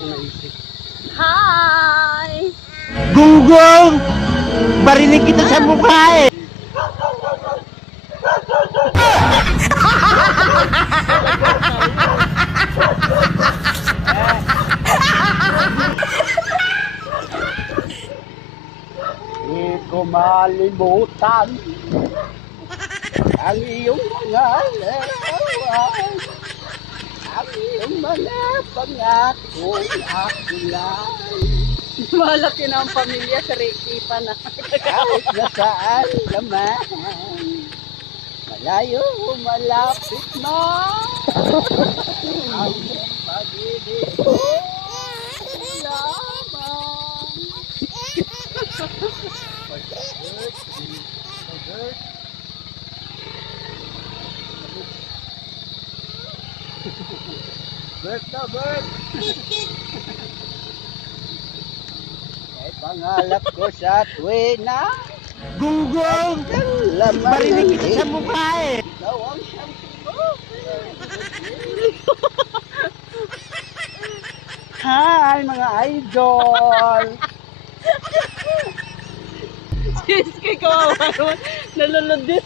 akong naisip. Hi! Gunggong! Barinig kita sa mukha eh! Di ko malimutan ang iyong mga larawan, ang iyong mga pangakong akulay. Malaki na ang pamilya sa Ricky pa na. Kahit nasaan ka man, malayo o malapit na, ang iyong pag-ibig ko lamang. Bert na Bert! Ay pangalap ko sa tuwina. Gunggong! Barinig kita sa mukha eh! Ikaw ang siyang Hi mga idol! Sis, kay kawawa naman. Nalulod din.